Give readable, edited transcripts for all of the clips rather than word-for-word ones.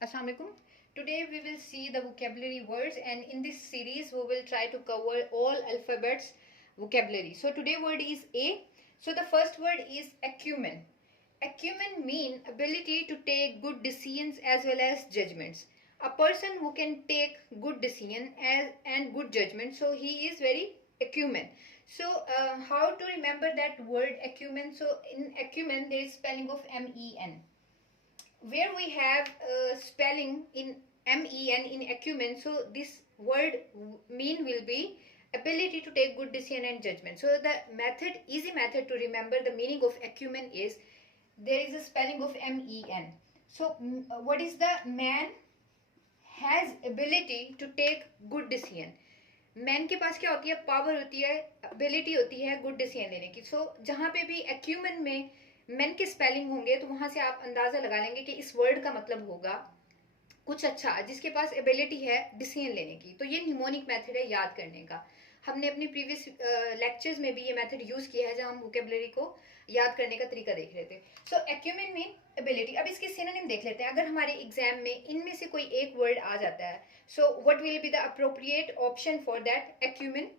Assalamu alaikum. Today we will see the vocabulary words, and in this series we will try to cover all alphabets vocabulary. So today word is A. So the first word is acumen. Acumen mean ability to take good decisions as well as judgments. A person who can take good decision and good judgment, so he is very acumen. So how to remember that word acumen? So in acumen there is spelling of MEN, where we have spelling in MEN in acumen. So this word mean will be ability to take good decision and judgment. So the method, easy method to remember the meaning of acumen is there is a spelling of MEN. So what is the man has ability to take good decision. Man के पास क्या होती है, power होती है, ability होती है good decision लेने की. सो जहां पे भी एक्यूमेन में मैन के स्पेलिंग होंगे तो वहां से आप अंदाजा लगा लेंगे कि इस वर्ड का मतलब होगा कुछ अच्छा, जिसके पास एबिलिटी है डिसीजन लेने की. तो ये निमोनिक मेथड है याद करने का. हमने अपनी प्रीवियस लेक्चर्स में भी ये मेथड यूज किया है जहां हम वोकेबलरी को याद करने का तरीका देख रहे थे. सो एक्यूमेन मीन एबिलिटी. अब इसके सिनोनिम देख लेते हैं. अगर हमारे एग्जाम में इनमें से कोई एक वर्ड आ जाता है, so what will be the appropriate option for that acumen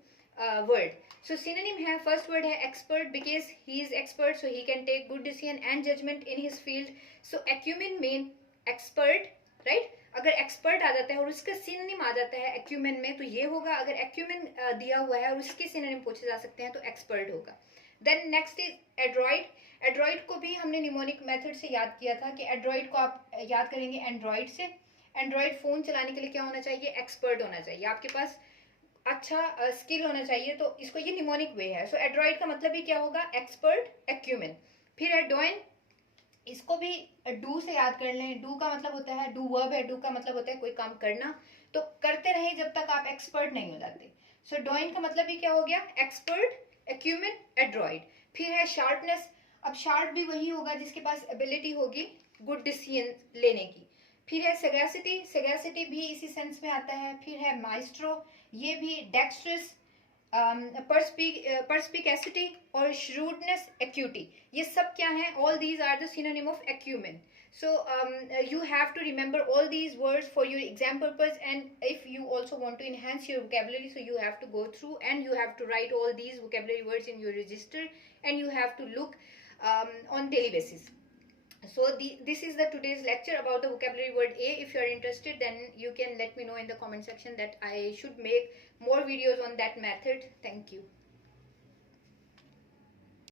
word. So synonym है, first word है expert, because he is expert so he can take good decision and judgment in his field. So acumen mean expert, right? अगर expert आ जाता है और उसका synonym आ जाता है acumen में तो ये होगा. अगर एक्यूमेन दिया हुआ है और उसके सिनोनिम पूछे जा सकते हैं तो एक्सपर्ट होगा. Then next is Android. Android को भी हमने निमोनिक मेथड से याद किया था कि एड्रॉइड को आप याद करेंगे एंड्रॉइड से. एंड्रॉइड फोन चलाने के लिए क्या होना चाहिए, एक्सपर्ट होना चाहिए, आपके पास अच्छा स्किल होना चाहिए. तो इसको ये निमोनिक वे है. सो एड्रॉइड का मतलब ही क्या होगा, एक्सपर्ट, एक्यूमेन. फिर है डोइन. इसको भी डू से याद कर लें. डू का मतलब होता है, डू वर्ब है, डू का मतलब होता है कोई काम करना. तो करते रहे जब तक आप एक्सपर्ट नहीं हो जाते. सो डोइन का मतलब ही क्या हो गया, एक्सपर्ट, एक्यूमेन, एड्रॉइड. फिर है शार्पनेस. अब शार्प भी वही होगा जिसके पास एबिलिटी होगी गुड डिसीजन लेने की. फिर है सेगैसिटी. सेगैसिटी भी इसी सेंस में आता है. फिर है माइस्ट्रो, ये भी डेक्स्ट्रस, परस्पिकेसिटी और श्रूडनेस, एक्यूटी, ये सब क्या है, all these are the synonym of acumen. So you have to remember all these words for your exam purpose, and if you also want to enhance your vocabulary, so you have to go through and you have to write all these vocabulary words in your register, and you have to look on daily basis. So this is the today's lecture about the vocabulary word A. If you are interested, then you can let me know in the comment section that I should make more videos on that method. Thank you.